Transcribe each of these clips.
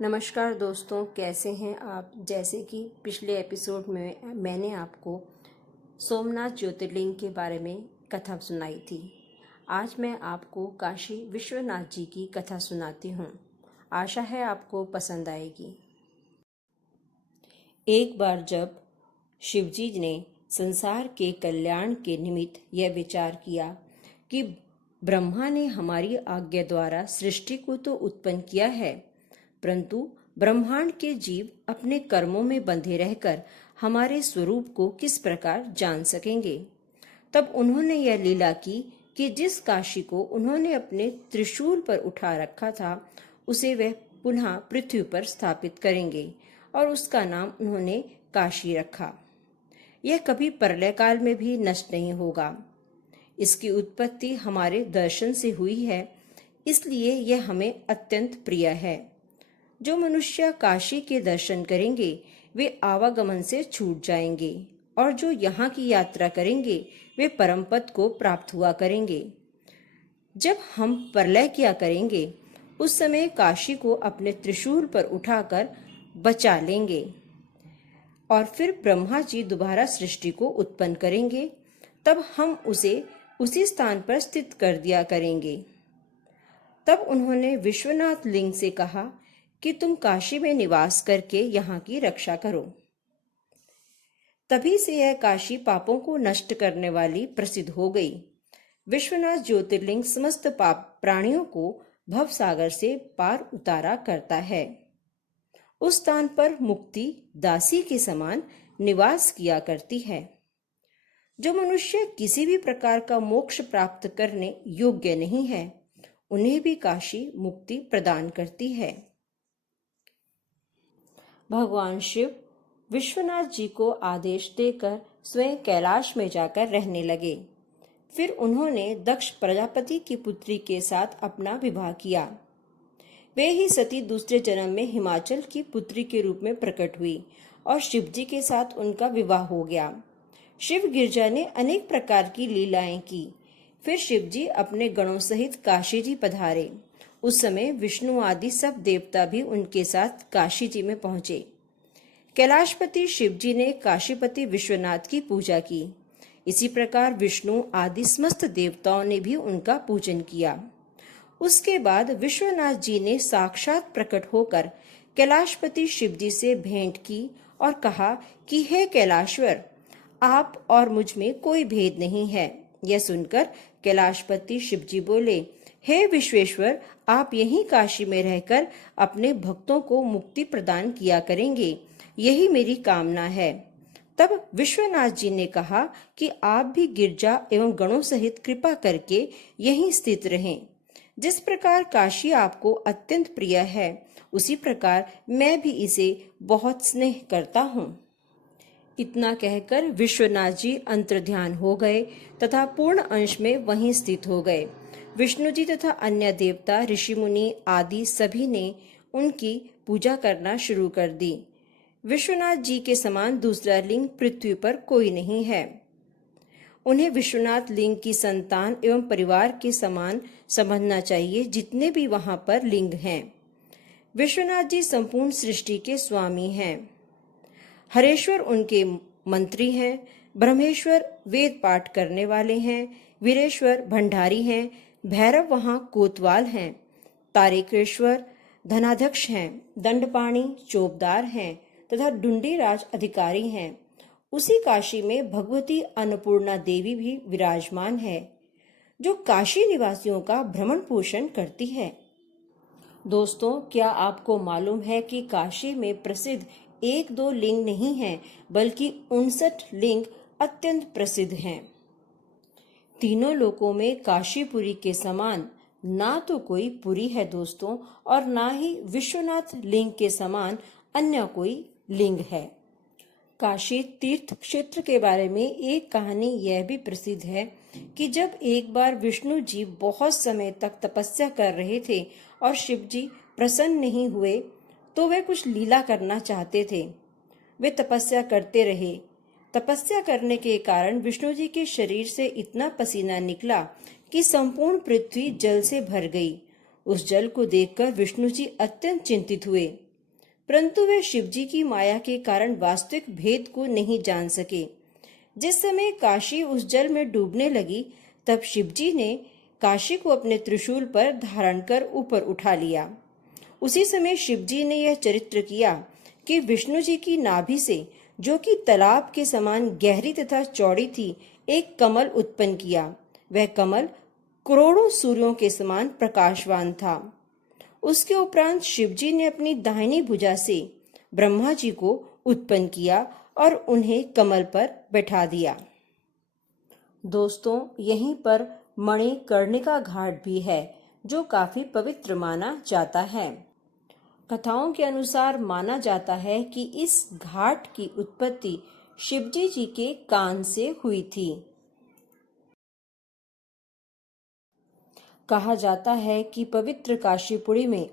नमस्कार दोस्तों, कैसे हैं आप। जैसे कि पिछले एपिसोड में मैंने आपको सोमनाथ ज्योतिर्लिंग के बारे में कथा सुनाई थी। आज मैं आपको काशी विश्वनाथ जी की कथा सुनाती हूँ। आशा है आपको पसंद आएगी। एक बार जब शिवजी ने संसार के कल्याण के निमित्त यह विचार किया कि ब्रह्मा ने हमारी आज्ञा द्वारा सृष्टि को तो उत्पन्न किया है, परंतु ब्रह्मांड के जीव अपने कर्मों में बंधे रहकर हमारे स्वरूप को किस प्रकार जान सकेंगे। तब उन्होंने यह लीला की कि जिस काशी को उन्होंने अपने त्रिशूल पर उठा रखा था उसे वह पुनः पृथ्वी पर स्थापित करेंगे और उसका नाम उन्होंने काशी रखा। यह कभी प्रलय काल में भी नष्ट नहीं होगा। इसकी उत्पत्ति हमारे दर्शन से हुई है, इसलिए यह हमें अत्यंत प्रिय है। जो मनुष्य काशी के दर्शन करेंगे वे आवागमन से छूट जाएंगे और जो यहाँ की यात्रा करेंगे वे परम पद को प्राप्त हुआ करेंगे। जब हम प्रलय किया करेंगे उस समय काशी को अपने त्रिशूल पर उठाकर बचा लेंगे और फिर ब्रह्मा जी दोबारा सृष्टि को उत्पन्न करेंगे। तब हम उसे उसी स्थान पर स्थित कर दिया करेंगे। तब उन्होंने विश्वनाथ लिंग से कहा कि तुम काशी में निवास करके यहाँ की रक्षा करो। तभी से यह काशी पापों को नष्ट करने वाली प्रसिद्ध हो गई। विश्वनाथ ज्योतिर्लिंग समस्त पाप प्राणियों को भवसागर से पार उतारा करता है। उस स्थान पर मुक्ति दासी के समान निवास किया करती है। जो मनुष्य किसी भी प्रकार का मोक्ष प्राप्त करने योग्य नहीं है उन्हें भी काशी मुक्ति प्रदान करती है। भगवान शिव विश्वनाथ जी को आदेश देकर स्वयं कैलाश में जाकर रहने लगे। फिर उन्होंने दक्ष प्रजापति की पुत्री के साथ अपना विवाह किया। वे ही सती दूसरे जन्म में हिमाचल की पुत्री के रूप में प्रकट हुई और शिव जी के साथ उनका विवाह हो गया। शिव गिरजा ने अनेक प्रकार की लीलाएं की। फिर शिव जी अपने गणों सहित काशी जी पधारे। उस समय विष्णु आदि सब देवता भी उनके साथ काशी जी में पहुंचे। कैलाशपति शिव जी ने काशीपति विश्वनाथ की पूजा की। इसी प्रकार विष्णु आदि समस्त देवताओं ने भी उनका पूजन किया। उसके बाद विश्वनाथ जी ने साक्षात प्रकट होकर कैलाशपति शिव जी से भेंट की और कहा कि हे कैलाश्वर, आप और मुझ में कोई भेद नहीं है। यह सुनकर कैलाशपति शिव जी बोले, हे विश्वेश्वर, आप यहीं काशी में रहकर अपने भक्तों को मुक्ति प्रदान किया करेंगे, यही मेरी कामना है। तब विश्वनाथ जी ने कहा कि आप भी गिरजा एवं गणों सहित कृपा करके यहीं स्थित रहें। जिस प्रकार काशी आपको अत्यंत प्रिय है उसी प्रकार मैं भी इसे बहुत स्नेह करता हूँ। इतना कहकर विश्वनाथ जी अंतर्ध्यान हो गए तथा पूर्ण अंश में वहीं स्थित हो गए। विष्णु जी तथा अन्य देवता ऋषि मुनि आदि सभी ने उनकी पूजा करना शुरू कर दी। विश्वनाथ जी के समान दूसरा लिंग पृथ्वी पर कोई नहीं है। उन्हें विश्वनाथ लिंग की संतान एवं परिवार के समान समझना चाहिए जितने भी वहां पर लिंग हैं। विश्वनाथ जी संपूर्ण सृष्टि के स्वामी हैं। हरेश्वर उनके मंत्री हैं। ब्रह्मेश्वर वेद पाठ करने वाले हैं। वीरेश्वर भंडारी हैं। भैरव वहां कोतवाल हैं। तारकेश्वर धनाध्यक्ष हैं। दंडपाणी चौबदार हैं तथा डुंडीराज अधिकारी हैं। उसी काशी में भगवती अन्नपूर्णा देवी भी विराजमान है जो काशी निवासियों का भ्रमण पोषण करती है। दोस्तों, क्या आपको मालूम है कि काशी में प्रसिद्ध एक दो लिंग नहीं हैं बल्कि 59 लिंग अत्यंत प्रसिद्ध हैं। तीनों लोकों में काशीपुरी के समान ना तो कोई पुरी है दोस्तों, और ना ही विश्वनाथ लिंग के समान अन्य कोई लिंग है। काशी तीर्थ क्षेत्र के बारे में एक कहानी यह भी प्रसिद्ध है कि जब एक बार विष्णु जी बहुत समय तक तपस्या कर रहे थे और शिव जी प्रसन्न नहीं हुए तो वे कुछ लीला करना चाहते थे। वे तपस्या करते रहे। तपस्या करने के कारण विष्णु जी के शरीर से इतना पसीना निकला कि संपूर्ण पृथ्वी जल से भर गई। उस जल को देखकर विष्णु जी अत्यंत चिंतित हुए। परंतु वे शिवजी की माया के कारण वास्तविक भेद को नहीं जान सके। जिस समय काशी उस जल में डूबने लगी, तब शिवजी ने काशी को अपने त्रिशूल पर धारण कर ऊपर उठा लिया। उसी समय शिवजी ने यह चरित्र किया कि विष्णु जी की नाभि से, जो कि तालाब के समान गहरी तथा चौड़ी थी, एक कमल उत्पन्न किया। वह कमल करोड़ों सूर्यों के समान प्रकाशवान था। उसके उपरांत शिवजी ने अपनी दाहिनी भुजा से ब्रह्मा जी को उत्पन्न किया और उन्हें कमल पर बैठा दिया। दोस्तों, यहीं पर मणिकर्णिका घाट भी है, जो काफी पवित्र माना जाता है। कथाओं के अनुसार माना जाता है कि इस घाट की उत्पत्ति शिवजी जी के कान से हुई थी। कहा जाता है कि पवित्र काशीपुरी में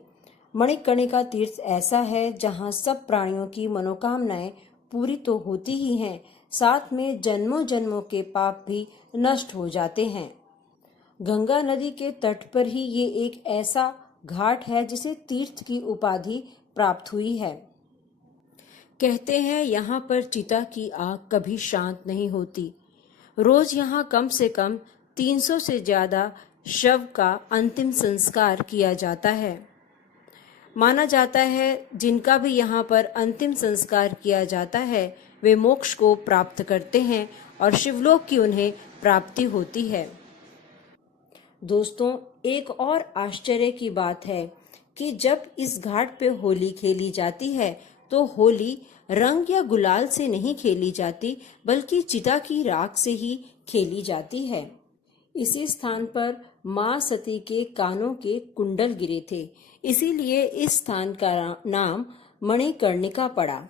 मणिकर्णिका तीर्थ ऐसा है जहां सब प्राणियों की मनोकामनाएं पूरी तो होती ही हैं, साथ में जन्मों जन्मों के पाप भी नष्ट हो जाते हैं। गंगा नदी के तट पर ही ये एक ऐसा घाट है जिसे तीर्थ की उपाधि प्राप्त हुई है। कहते हैं यहाँ पर चिता की आग कभी शांत नहीं होती। रोज यहाँ कम से कम 300 से ज्यादा शव का अंतिम संस्कार किया जाता है। माना जाता है जिनका भी यहाँ पर अंतिम संस्कार किया जाता है वे मोक्ष को प्राप्त करते हैं और शिवलोक की उन्हें प्राप्ति होती है। दोस्तों, एक और आश्चर्य की बात है कि जब इस घाट पे होली खेली जाती है तो होली रंग या गुलाल से नहीं खेली जाती, बल्कि चिता की राख से ही खेली जाती है। इसी स्थान पर मां सती के कानों के कुंडल गिरे थे, इसीलिए इस स्थान का नाम मणिकर्णिका पड़ा।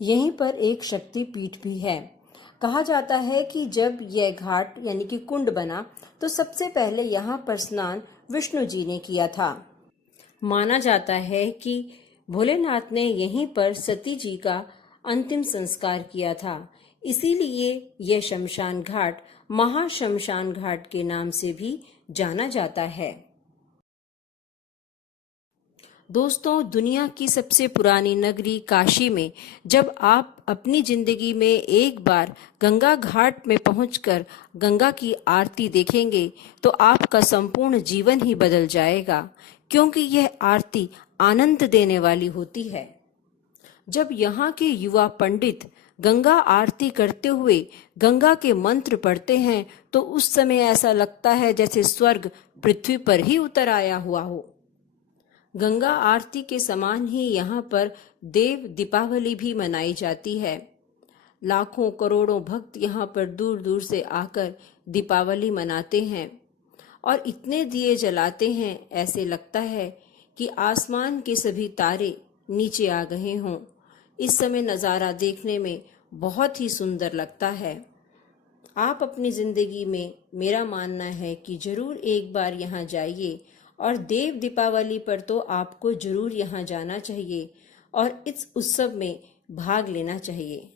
यहीं पर एक शक्ति पीठ भी है। कहा जाता है कि जब यह घाट यानी कि कुंड बना तो सबसे पहले यहाँ पर स्नान विष्णु जी ने किया था। माना जाता है कि भोलेनाथ ने यहीं पर सती जी का अंतिम संस्कार किया था, इसीलिए यह शमशान घाट महाशमशान घाट के नाम से भी जाना जाता है। दोस्तों, दुनिया की सबसे पुरानी नगरी काशी में जब आप अपनी जिंदगी में एक बार गंगा घाट में पहुंचकर गंगा की आरती देखेंगे तो आपका संपूर्ण जीवन ही बदल जाएगा, क्योंकि यह आरती आनंद देने वाली होती है। जब यहाँ के युवा पंडित गंगा आरती करते हुए गंगा के मंत्र पढ़ते हैं तो उस समय ऐसा लगता है जैसे स्वर्ग पृथ्वी पर ही उतर आया हुआ हो। गंगा आरती के समान ही यहाँ पर देव दीपावली भी मनाई जाती है। लाखों करोड़ों भक्त यहाँ पर दूर दूर से आकर दीपावली मनाते हैं और इतने दिए जलाते हैं, ऐसे लगता है कि आसमान के सभी तारे नीचे आ गए हों। इस समय नज़ारा देखने में बहुत ही सुंदर लगता है। आप अपनी जिंदगी में, मेरा मानना है कि जरूर एक बार यहाँ जाइए और देव दीपावली पर तो आपको जरूर यहाँ जाना चाहिए और इस उत्सव में भाग लेना चाहिए।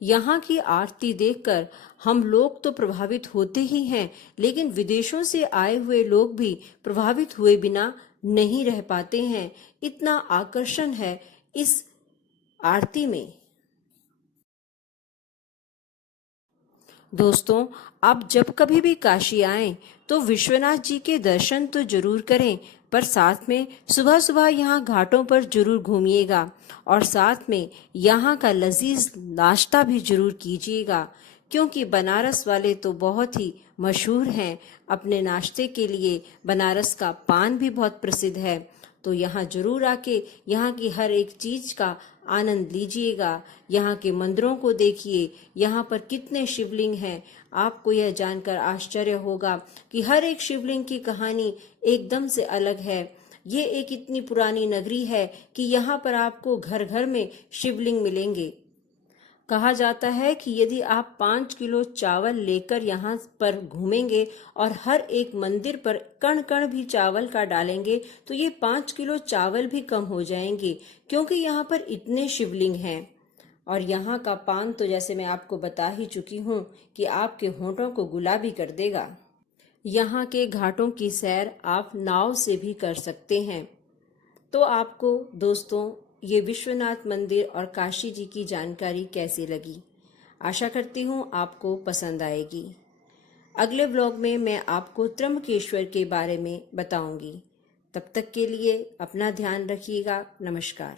यहाँ की आरती देखकर हम लोग तो प्रभावित होते ही हैं, लेकिन विदेशों से आए हुए लोग भी प्रभावित हुए बिना नहीं रह पाते हैं। इतना आकर्षण है इस आरती में। दोस्तों, आप जब कभी भी काशी आएं तो विश्वनाथ जी के दर्शन तो जरूर करें, पर साथ में सुबह सुबह यहाँ घाटों पर जरूर घूमिएगा और साथ में यहाँ का लजीज नाश्ता भी जरूर कीजिएगा, क्योंकि बनारस वाले तो बहुत ही मशहूर हैं अपने नाश्ते के लिए। बनारस का पान भी बहुत प्रसिद्ध है, तो यहाँ जरूर आके यहाँ की हर एक चीज का आनंद लीजिएगा। यहाँ के मंदिरों को देखिए, यहाँ पर कितने शिवलिंग हैं। आपको यह जानकर आश्चर्य होगा कि हर एक शिवलिंग की कहानी एकदम से अलग है। ये एक इतनी पुरानी नगरी है कि यहाँ पर आपको घर घर में शिवलिंग मिलेंगे। कहा जाता है कि यदि आप 5 किलो चावल लेकर यहाँ पर घूमेंगे और हर एक मंदिर पर कण कण भी चावल का डालेंगे तो ये 5 किलो चावल भी कम हो जाएंगे, क्योंकि यहाँ पर इतने शिवलिंग हैं। और यहाँ का पान तो जैसे मैं आपको बता ही चुकी हूँ कि आपके होंठों को गुलाबी कर देगा। यहाँ के घाटों की सैर आप नाव से भी कर सकते हैं। तो आपको दोस्तों ये विश्वनाथ मंदिर और काशी जी की जानकारी कैसी लगी? आशा करती हूँ आपको पसंद आएगी। अगले व्लॉग में मैं आपको त्र्यंबकेश्वर के बारे में बताऊंगी। तब तक के लिए अपना ध्यान रखिएगा। नमस्कार।